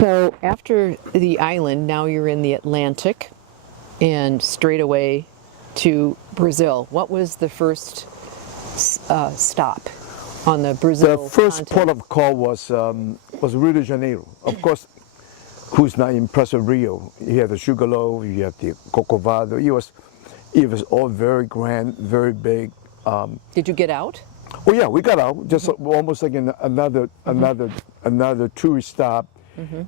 So after the island, now you're in the Atlantic and straight away to Brazil. What was the first stop on the Brazil The first continent? port of call was Rio de Janeiro. Of course, who's not impressed with Rio? You have the Sugarloaf, you have the Corcovado. It was all very grand, very big. Did you get out? Oh yeah, we got out just almost like another tourist stop.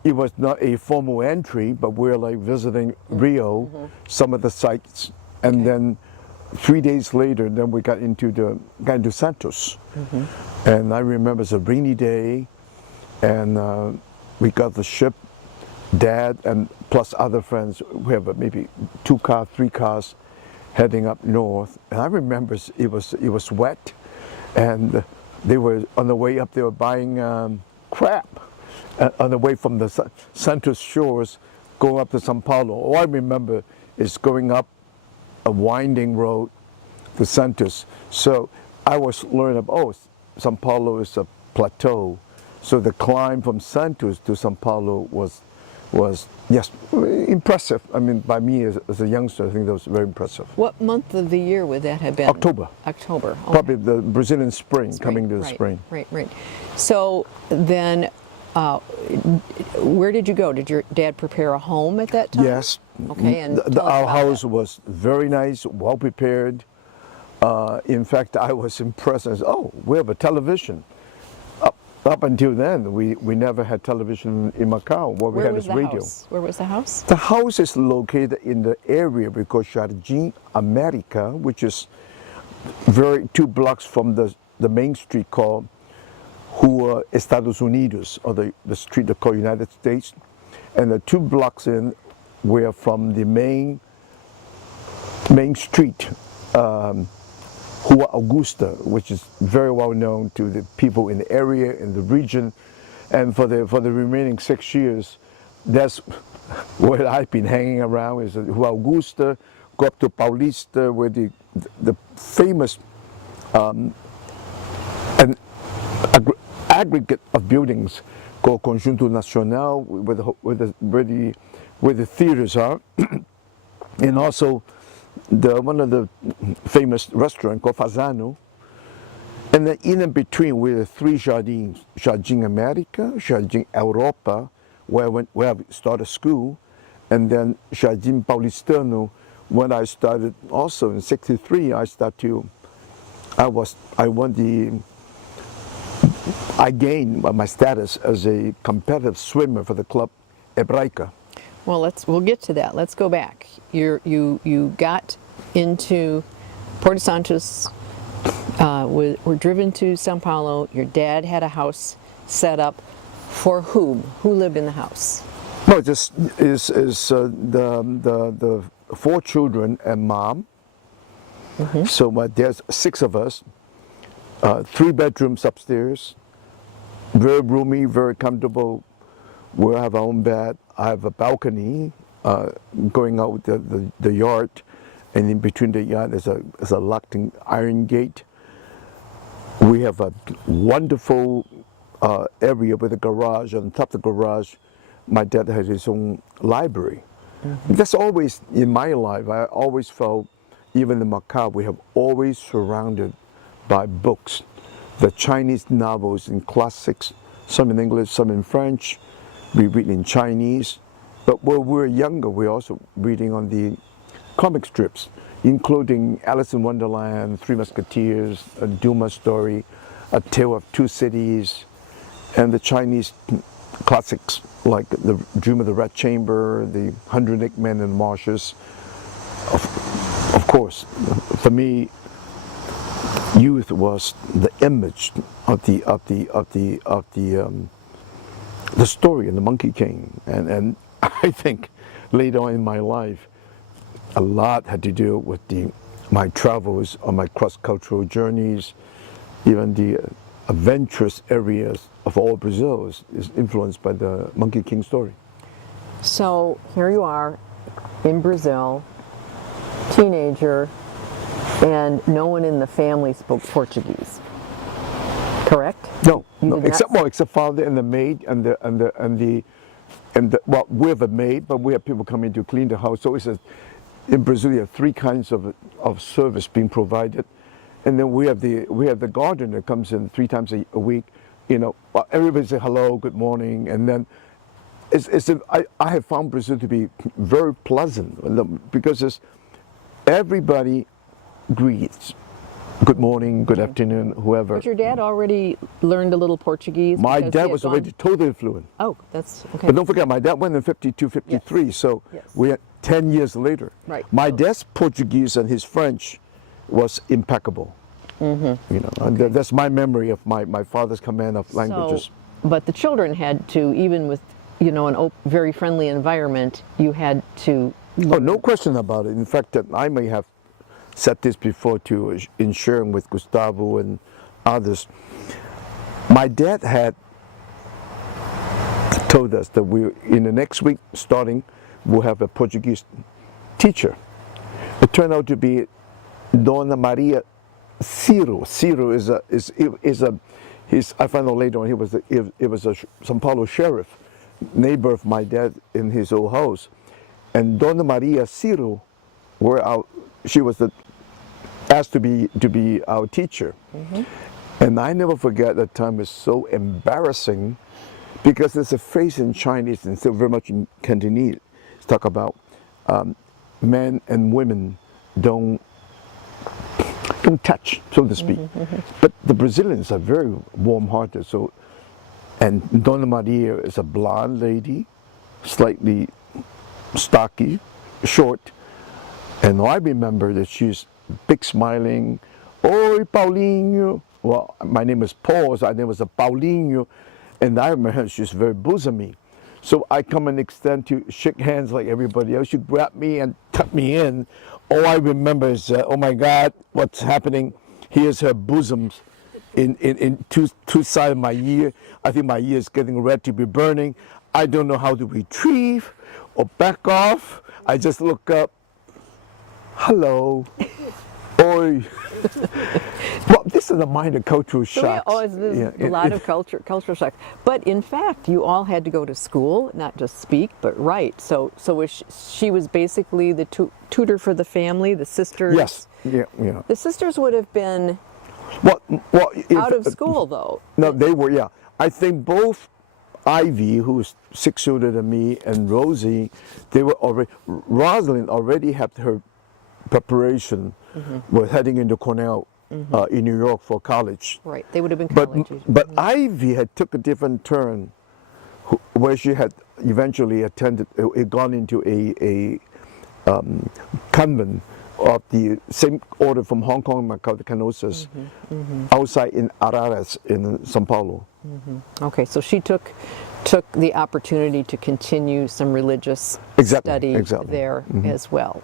It was not a formal entry, but we're like visiting Rio, some of the sites, and then 3 days later, then we got into Santos. And I remember it's a rainy day, and we got the ship, Dad and plus other friends. We have maybe 2 cars, 3 cars, heading up north. And I remember it was wet, and they were on the way up. They were buying crab on the way from the Santos shores, going up to São Paulo. All I remember is going up a winding road to Santos. So I was learning about, São Paulo is a plateau. So the climb from Santos to São Paulo was yes, impressive. I mean, by me as a youngster, I think that was very impressive. What month of the year would that have been? October. October. Okay. Probably the Brazilian spring, coming to the spring. Right. So then, where did you go? Did your dad prepare a home at that time? Yes. Okay, and our house was very nice, well prepared. In fact, I was impressed. I said, "Oh, we have a television." Up until then, we never had television in Macau. What we had is radio. House? Where was the house? The house is located in the area we call Jardim America, which is 2 blocks from the main street called Rua Estados Unidos, or the street they call United States. And the 2 blocks in were from the main street, Rua Augusta, which is very well known to the people in the area, in the region. And for the remaining 6 years, that's where I've been hanging around, is Rua Augusta, go up to Paulista, where the famous aggregate of buildings called Conjunto Nacional, where the theaters are, and also one of the famous restaurants called Fazano. And then in between were the 3 jardins: Jardim America, Jardim Europa, where I started school, and then Jardim Paulistano. When I started also in '63, I gained my status as a competitive swimmer for the club Hebraica. Well, we'll get to that. Let's go back. You got into Porto Santos, were driven to São Paulo. Your dad had a house set up for whom? Who lived in the house? No, just is the 4 children and mom. So there's 6 of us. 3 bedrooms upstairs, very roomy, very comfortable. We have our own bed. I have a balcony going out the yard, and in between the yard there's a locked iron gate. We have a wonderful area with a garage. On top of the garage, my dad has his own library. That's always in my life. I always felt, even in Macau, we have always surrounded by books, the Chinese novels and classics, some in English, some in French. We read in Chinese, but when we were younger, we were also reading on the comic strips, including Alice in Wonderland, 3 Musketeers, a Dumas story, A Tale of 2 Cities, and the Chinese classics like The Dream of the Red Chamber, The 108 Men in the Marshes. Of course, for me, youth was the image of the story in the Monkey King, and I think later on in my life, a lot had to do with my travels on my cross-cultural journeys. Even the adventurous areas of all Brazil is influenced by the Monkey King story. So here you are in Brazil, teenager, and no one in the family spoke Portuguese. Correct? No, except father and the maid and the well, we have a maid, but we have people coming to clean the house. So in Brazil, you have three kinds of service being provided, and then we have the gardener that comes in 3 times a week. You know, everybody say hello, good morning, and then I have found Brazil to be very pleasant because everybody greets. Good morning, good afternoon, whoever. But your dad already learned a little Portuguese? My because dad he had was gone- already totally fluent. Oh, that's okay. But don't forget, my dad went in 52, 53, Yes. so Yes. we had 10 years later. Right. My dad's Portuguese and his French was impeccable. You know, and that's my memory of my father's command of languages. So, but the children had to, even with, you know, an very friendly environment, you had to Oh, no question about it. In fact, I may have said this before too, in sharing with Gustavo and others. My dad had told us that in the next week starting, we'll have a Portuguese teacher. It turned out to be Dona Maria Ciro. Ciro I found out later on he was a São Paulo sheriff, neighbor of my dad in his old house. And Dona Maria Ciro, she was asked to be our teacher. And I never forget that time. Is so embarrassing because there's a phrase in Chinese and still very much in Cantonese. It's talk about men and women don't touch, so to speak. But the Brazilians are very warm-hearted. And Dona Maria is a blonde lady, slightly stocky, short, and I remember that she's big smiling. Oi, Paulinho. Well, my name is Paul, so her name was a Paulinho, and I remember she's very bosomy. So I come and extend to shake hands like everybody else. She grabbed me and tucked me in. All I remember is, oh my God, what's happening? Here's her bosoms in two sides of my ear. I think my ear is getting ready to be burning. I don't know how to retrieve or back off. I just look up. Hello. Oi. Well, this is a minor cultural shock. A lot of cultural shock. But in fact, you all had to go to school, not just speak, but write. So she was basically the tutor for the family, the sisters. Yes. Yeah. The sisters would have been out of school, though. No, they were, yeah. I think both Ivy, who's 6 older than me, and Rosie, Rosalind already had her preparation. Were heading into Cornell in New York for college. Right, they would have been college. But Ivy had took a different turn, where she had eventually gone into a convent of the same order from Hong Kong and Macau, the Canosas, outside in Araras in São Paulo. Okay, so she took the opportunity to continue some religious study there as well.